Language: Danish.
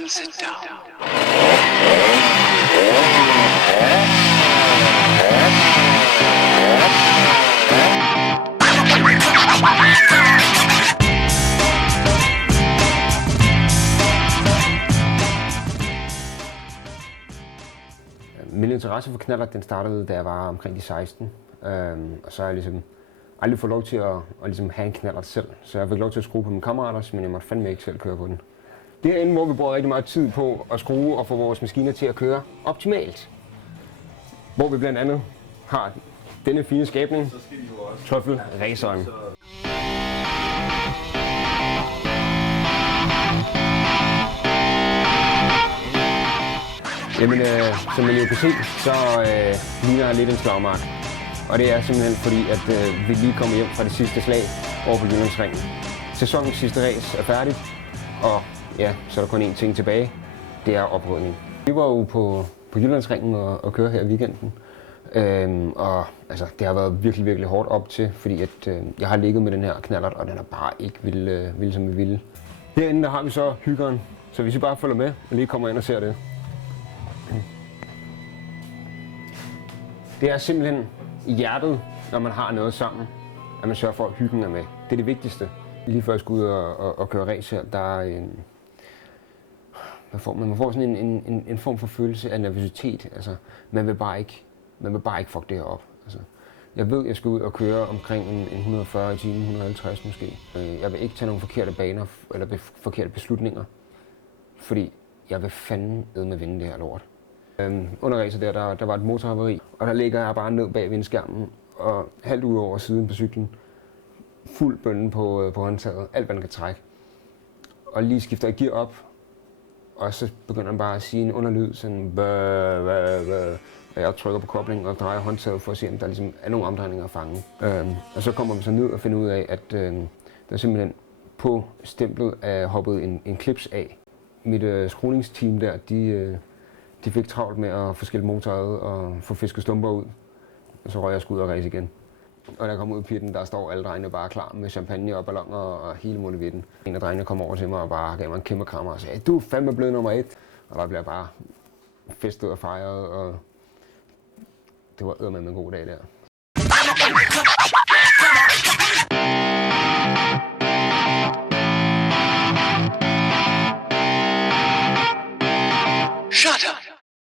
and sit down. Min interesse for knallert, den startede, da jeg var omkring de 16. Og så har jeg ligesom aldrig fået lov til at ligesom have en knallert selv. Så jeg fik lov til at skrue på mine kammeraters, men jeg måtte fandme ikke selv køre på den. Det er herinde, hvor vi bruger rigtig meget tid på at skrue og få vores maskiner til at køre optimalt. Hvor vi blandt andet har denne fine skabning, Trøffel-raceren. Jamen, som man jo kan se, så ligner jeg lidt en slagmark. Og det er simpelthen fordi, at vi lige kommer hjem fra det sidste slag over på Jyllandsringen. Sæsonens sidste race er færdigt, og ja, så er der kun én ting tilbage. Det er oprydning. Vi var jo på Jyllandsringen og køre her i weekenden. Og altså, det har været virkelig, virkelig hårdt op til, fordi at, jeg har ligget med den her knallert, og den er bare ikke vild som vi ville. Herinde der har vi så hyggeren, så hvis I bare følger med og lige kommer ind og ser det. Det er simpelthen i hjertet, når man har noget sammen, at man sørger for, at hyggen er med. Det er det vigtigste. Lige før jeg skulle ud og køre race her, der er man får sådan en form for følelse af nervøsitet. Altså, man vil bare ikke fuck det her op. Altså, jeg ved, at jeg skal ud og køre omkring en 140 i timen, 150 måske. Jeg vil ikke tage nogle forkerte baner eller forkerte beslutninger, fordi jeg vil fandme med at vinde det her lort. Under racet der var et motorhavari, og der ligger jeg bare ned bag vindskærmen og halvt ud over siden på cyklen. Fuld bønne på håndtaget, alt hvad den kan trække. Og lige skifter jeg gear op, og så begynder den bare at sige en underlyd, sådan og jeg trykker på koblingen og drejer håndtaget for at se, om der ligesom er nogle omdrejninger at fange. Og så kommer vi så ned og finder ud af, at der simpelthen på stemplet er hoppet en klips af. Mit skruningsteam der, de fik travlt med at få skilt motoret og få fisket stumper ud. Og så røg jeg sgu ud og race igen. Og da jeg kom ud i pitten, der står alle drengene bare klar med champagne og balloner og hele muligheden. En af drengene kom over til mig og bare gav mig en kæmpe krammer og sagde, du er fandme blevet nummer 1. Og der blev jeg bare festet og fejret, og det var eddermame en god dag der.